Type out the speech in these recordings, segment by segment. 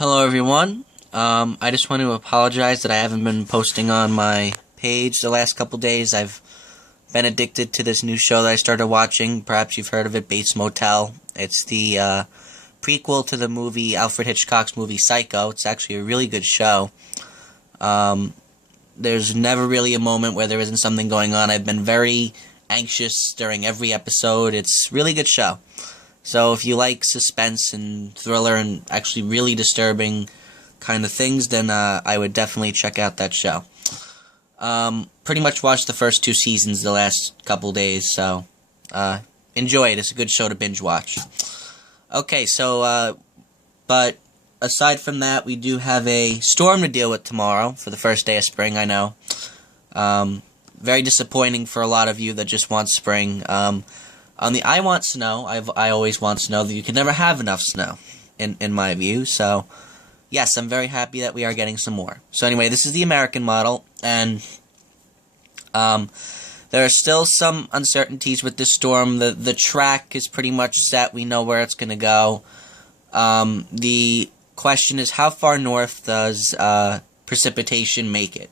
Hello everyone. I just want to apologize that I haven't been posting on my page the last couple days. I've been addicted to this new show that I started watching. Perhaps you've heard of it, Bates Motel. It's the prequel to the movie, Alfred Hitchcock's movie Psycho. It's actually a really good show. There's never really a moment where there isn't something going on. I've been very anxious during every episode. It's a really good show. So if you like suspense and thriller and actually really disturbing kind of things, then I would definitely check out that show. Pretty much watched the first 2 seasons the last couple days, so enjoy it. It's a good show to binge watch. Okay, so, but aside from that, we do have a storm to deal with tomorrow for the first day of spring, I know. Very disappointing for a lot of you that just want spring. On the I want snow, I always want snow. You can never have enough snow, in my view. So, yes, I'm very happy that we are getting some more. So anyway, this is the American model, and there are still some uncertainties with this storm. The track is pretty much set. We know where it's going to go. The question is, how far north does precipitation make it?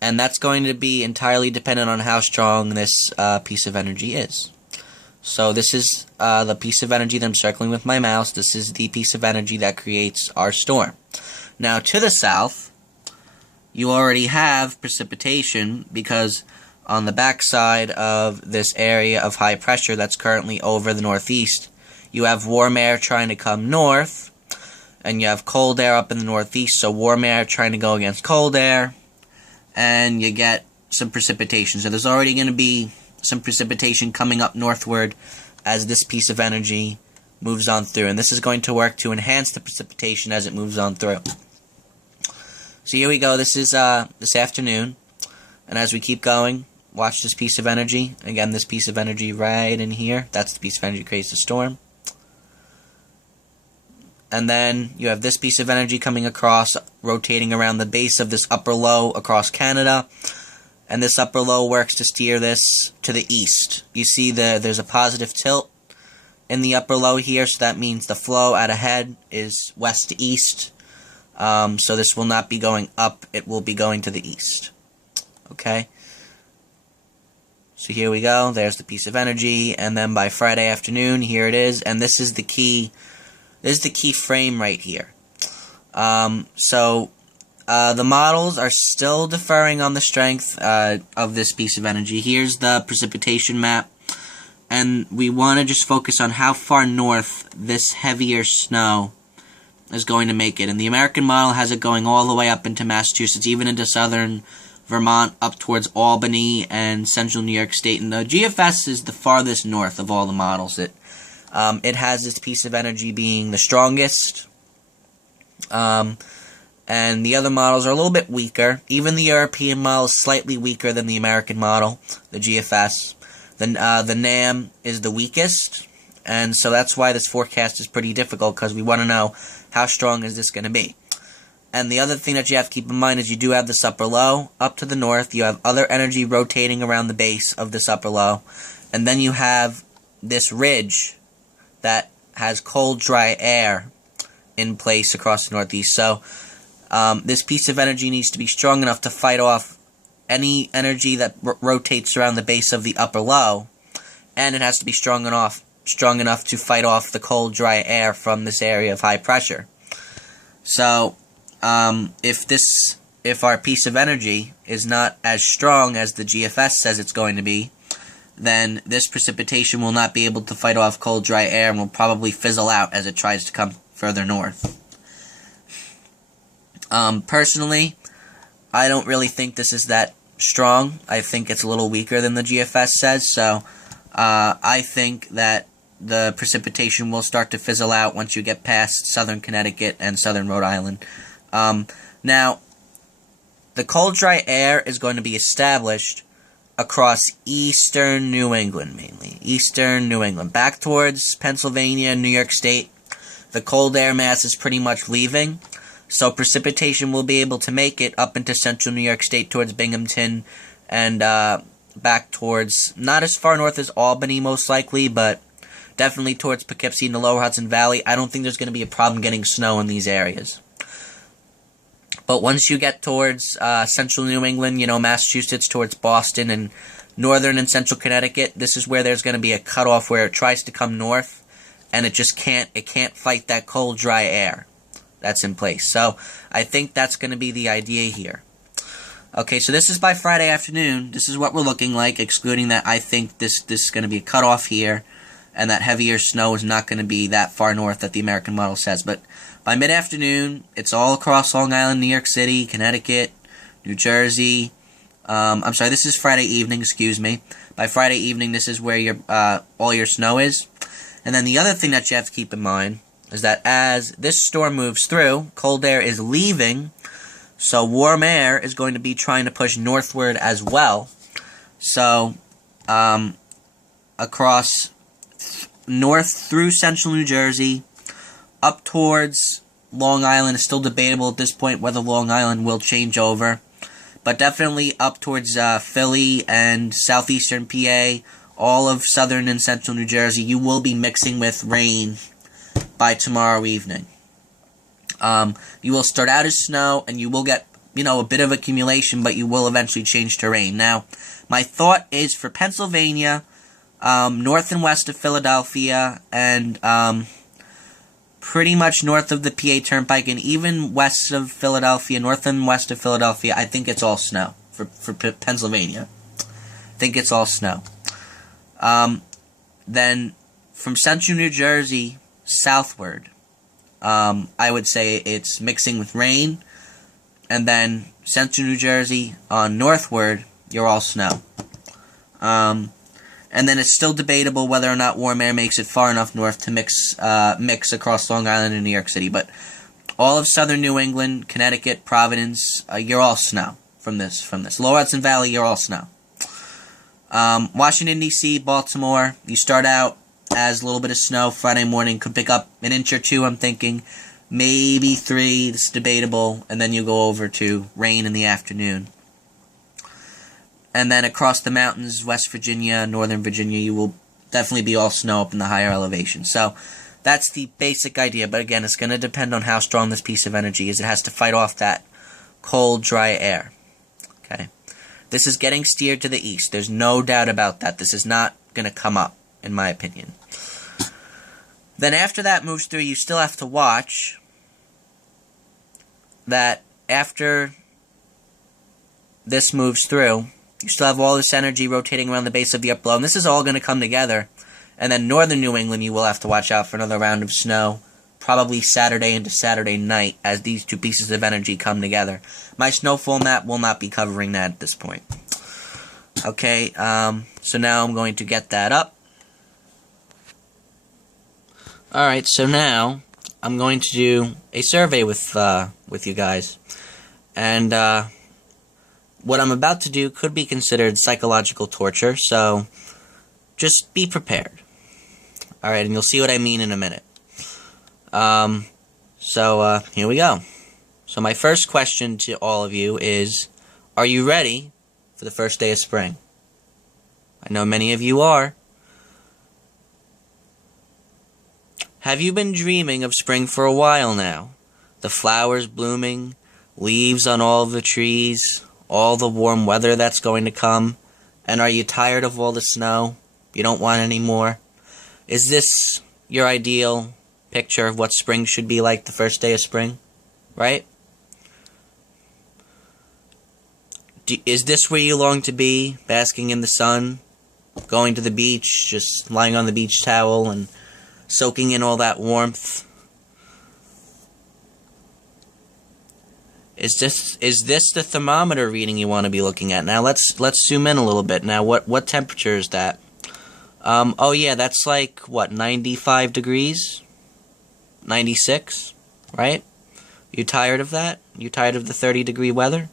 And that's going to be entirely dependent on how strong this piece of energy is. So this is the piece of energy that I'm circling with my mouse. This is the piece of energy that creates our storm. Now, to the south, you already have precipitation because on the backside of this area of high pressure that's currently over the northeast, you have warm air trying to come north, and you have cold air up in the northeast, so warm air trying to go against cold air, and you get some precipitation. So there's already going to be some precipitation coming up northward as this piece of energy moves on through. And this is going to work to enhance the precipitation as it moves on through. So here we go. This is this afternoon. And as we keep going, watch this piece of energy. Again, this piece of energy right in here. That's the piece of energy that creates the storm. And then you have this piece of energy coming across, rotating around the base of this upper low across Canada. And this upper low works to steer this to the east. You see there's a positive tilt in the upper low here, so that means the flow out ahead is west to east. So this will not be going up, it will be going to the east. Okay? So here we go, there's the piece of energy, and then by Friday afternoon, here it is, and this is the key frame right here. The models are still differing on the strength of this piece of energy. Here's the precipitation map, and we want to just focus on how far north this heavier snow is going to make it. And the American model has it going all the way up into Massachusetts, even into southern Vermont, up towards Albany and central New York State. And the GFS is the farthest north of all the models. It has this piece of energy being the strongest. And the other models are a little bit weaker. Even the European model is slightly weaker than the American model, the GFS. The NAM is the weakest, and so that's why this forecast is pretty difficult, because we want to know how strong is this going to be. And the other thing that you have to keep in mind is you do have this upper low up to the north. You have other energy rotating around the base of this upper low. And then you have this ridge that has cold, dry air in place across the northeast. So this piece of energy needs to be strong enough to fight off any energy that rotates around the base of the upper low, and it has to be strong enough to fight off the cold, dry air from this area of high pressure. So, if our piece of energy is not as strong as the GFS says it's going to be, then this precipitation will not be able to fight off cold, dry air and will probably fizzle out as it tries to come further north. Personally, I don't really think this is that strong. I think it's a little weaker than the GFS says, so I think that the precipitation will start to fizzle out once you get past southern Connecticut and southern Rhode Island. Now, the cold, dry air is going to be established across eastern New England, mainly. Eastern New England. Back towards Pennsylvania and New York State, the cold air mass is pretty much leaving. So precipitation will be able to make it up into central New York State towards Binghamton and back towards, not as far north as Albany most likely, but definitely towards Poughkeepsie and the lower Hudson Valley. I don't think there's going to be a problem getting snow in these areas. But once you get towards central New England, Massachusetts, towards Boston, and northern and central Connecticut, this is where there's going to be a cutoff where it tries to come north, and it just can't fight that cold, dry air that's in place. So I think that's going to be the idea here. Okay, so this is by Friday afternoon. This is what we're looking like, excluding that I think this is going to be a cutoff here, and that heavier snow is not going to be that far north that the American model says. But by mid-afternoon, it's all across Long Island, New York City, Connecticut, New Jersey. I'm sorry, this is Friday evening, excuse me. By Friday evening, this is where all your snow is. And then the other thing that you have to keep in mind is that as this storm moves through, cold air is leaving, so warm air is going to be trying to push northward as well. So, across north through central New Jersey, up towards Long Island. It's still debatable at this point whether Long Island will change over. But definitely up towards Philly and southeastern PA, all of southern and central New Jersey, you will be mixing with rain by tomorrow evening. You will start out as snow, and you will get, a bit of accumulation, but you will eventually change to rain. Now, my thought is for Pennsylvania, north and west of Philadelphia, and pretty much north of the PA Turnpike, and even west of Philadelphia, north and west of Philadelphia, I think it's all snow for Pennsylvania. I think it's all snow. Then from central New Jersey southward, I would say it's mixing with rain, and then central New Jersey northward, you're all snow. And then it's still debatable whether or not warm air makes it far enough north to mix across Long Island and New York City. But all of southern New England, Connecticut, Providence, you're all snow from this. Lower Hudson Valley, you're all snow. Washington, D.C., Baltimore, you start out as a little bit of snow Friday morning. Could pick up an inch or two, I'm thinking. Maybe 3, it's debatable. And then you go over to rain in the afternoon. And then across the mountains, West Virginia, Northern Virginia, you will definitely be all snow up in the higher elevation. So that's the basic idea. But again, it's going to depend on how strong this piece of energy is. It has to fight off that cold, dry air. Okay. This is getting steered to the east. There's no doubt about that. This is not going to come up, in my opinion. Then after that moves through, you still have to watch that after this moves through, you still have all this energy rotating around the base of the upper low, and this is all going to come together. And then northern New England, you will have to watch out for another round of snow, probably Saturday into Saturday night, as these two pieces of energy come together. My snowfall map will not be covering that at this point. Okay, so now I'm going to get that up. Alright, so now I'm going to do a survey with you guys. And what I'm about to do could be considered psychological torture, so just be prepared. Alright, and you'll see what I mean in a minute. So here we go. So my first question to all of you is, are you ready for the first day of spring? I know many of you are. Have you been dreaming of spring for a while now? The flowers blooming, leaves on all the trees, all the warm weather that's going to come, and are you tired of all the snow? You don't want any more? Is this your ideal picture of what spring should be like the first day of spring? Right? Is this where you long to be, basking in the sun, going to the beach, just lying on the beach towel and soaking in all that warmth? Is this the thermometer reading you want to be looking at? Now let's zoom in a little bit. Now what temperature is that? Oh yeah, that's like what, 95 degrees? 96, right? You tired of that? You tired of the 30-degree weather?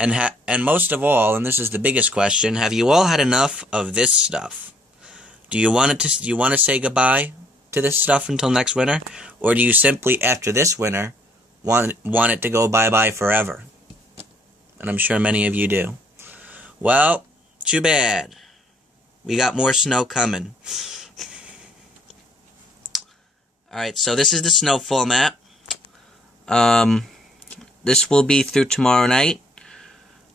And most of all, and this is the biggest question, have you all had enough of this stuff? Do you want to say goodbye to this stuff until next winter, or do you simply after this winter want it to go bye-bye forever? And I'm sure many of you do. Well, too bad. We got more snow coming. Alright, so this is the snowfall map. This will be through tomorrow night.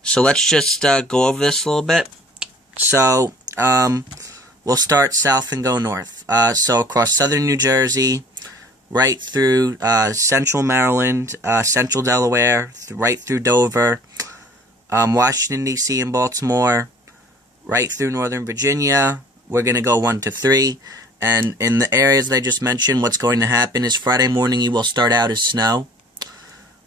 So let's just go over this a little bit. So, we'll start south and go north. So across southern New Jersey, right through central Maryland, central Delaware, right through Dover, Washington, D.C. and Baltimore, right through northern Virginia. We're going to go 1 to 3. And in the areas that I just mentioned, what's going to happen is Friday morning you will start out as snow.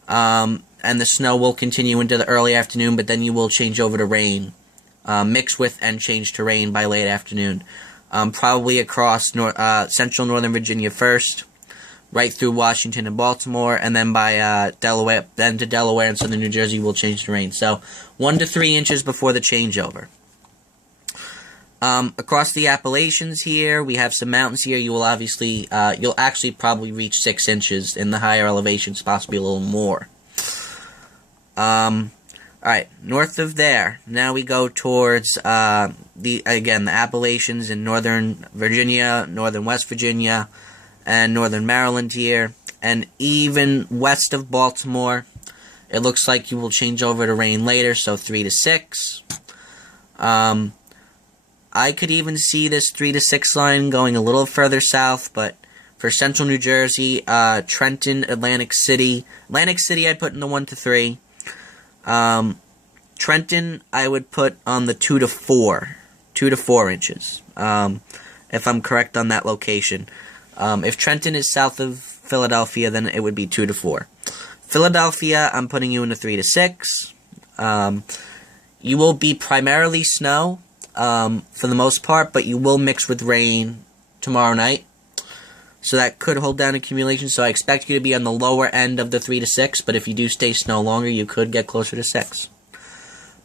And the snow will continue into the early afternoon, but then you will change over to rain. Mix with and change to rain by late afternoon. Probably across central northern Virginia first, right through Washington and Baltimore, and then by Delaware, then to Delaware and southern New Jersey will change to rain. So 1 to 3 inches before the changeover. Across the Appalachians here, we have some mountains here. You will obviously, you'll actually probably reach 6 inches in the higher elevations, possibly a little more. Alright, north of there, now we go towards, the Appalachians in northern Virginia, northern West Virginia, and northern Maryland here, and even west of Baltimore, it looks like you will change over to rain later, so 3 to 6. I could even see this 3 to 6 line going a little further south, but for central New Jersey, Trenton, Atlantic City I'd put in the 1 to 3. Trenton, I would put on the 2 to 4 inches, if I'm correct on that location. If Trenton is south of Philadelphia, then it would be 2 to 4. Philadelphia, I'm putting you in the 3 to 6. You will be primarily snow, for the most part, but you will mix with rain tomorrow night. So that could hold down accumulation, so I expect you to be on the lower end of the 3 to 6, but if you do stay snow longer, you could get closer to 6.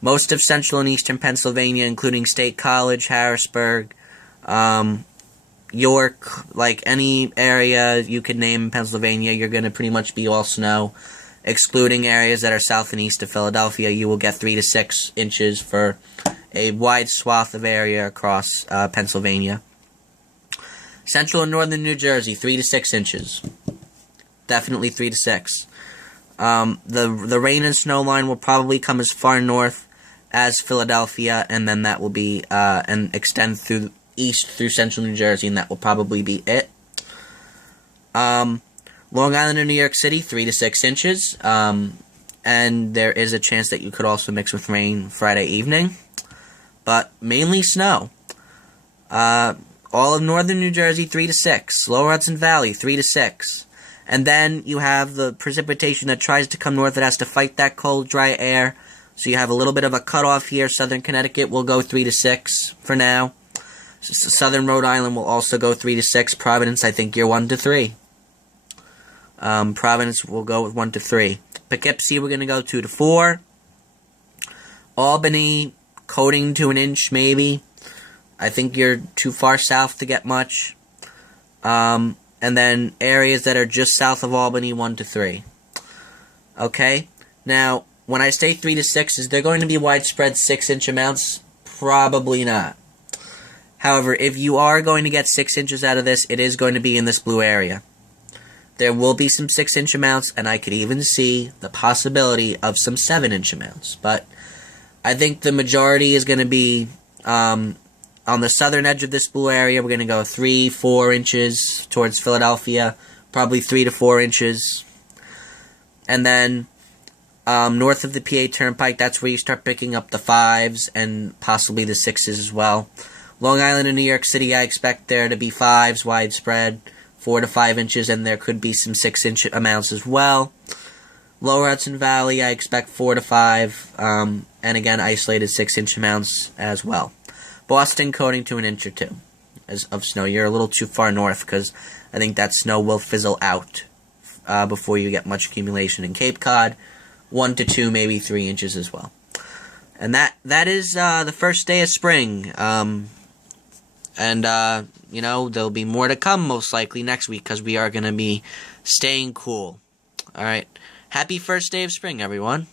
Most of central and eastern Pennsylvania, including State College, Harrisburg, York, like any area you could name in Pennsylvania, you're going to pretty much be all snow. Excluding areas that are south and east of Philadelphia, you will get 3 to 6 inches for a wide swath of area across Pennsylvania. Central and northern New Jersey, 3 to 6 inches. Definitely 3 to 6. The rain and snow line will probably come as far north as Philadelphia, and then that will be, and extend through east through central New Jersey, and that will probably be it. Long Island and New York City, 3 to 6 inches. And there is a chance that you could also mix with rain Friday evening. But mainly snow. All of northern New Jersey, 3 to 6. Lower Hudson Valley, 3 to 6. And then you have the precipitation that tries to come north that has to fight that cold, dry air. So you have a little bit of a cutoff here. Southern Connecticut will go 3 to 6 for now. Southern Rhode Island will also go 3 to 6. Providence, I think you're 1 to 3. Providence will go with 1 to 3. Poughkeepsie, we're going to go 2 to 4. Albany, coating to an inch, maybe. I think you're too far south to get much. And then areas that are just south of Albany, 1 to 3. Okay? Now, when I say 3 to 6, is there going to be widespread 6-inch amounts? Probably not. However, if you are going to get 6 inches out of this, it is going to be in this blue area. There will be some 6-inch amounts, and I could even see the possibility of some 7-inch amounts. But I think the majority is going to be on the southern edge of this blue area. We're going to go 3-4 inches towards Philadelphia, probably 3 to 4 inches. And then north of the PA Turnpike, that's where you start picking up the 5s and possibly the 6s as well. Long Island and New York City, I expect there to be 5s widespread, 4 to 5 inches, and there could be some 6-inch amounts as well. Lower Hudson Valley, I expect 4 to 5, and again, isolated 6-inch amounts as well. Boston, coating to an inch or 2 of snow. You're a little too far north, because I think that snow will fizzle out before you get much accumulation. In Cape Cod, 1 to 2, maybe 3 inches as well. And that is the first day of spring. You know, there'll be more to come most likely next week because we are going to be staying cool. Alright. Happy first day of spring, everyone.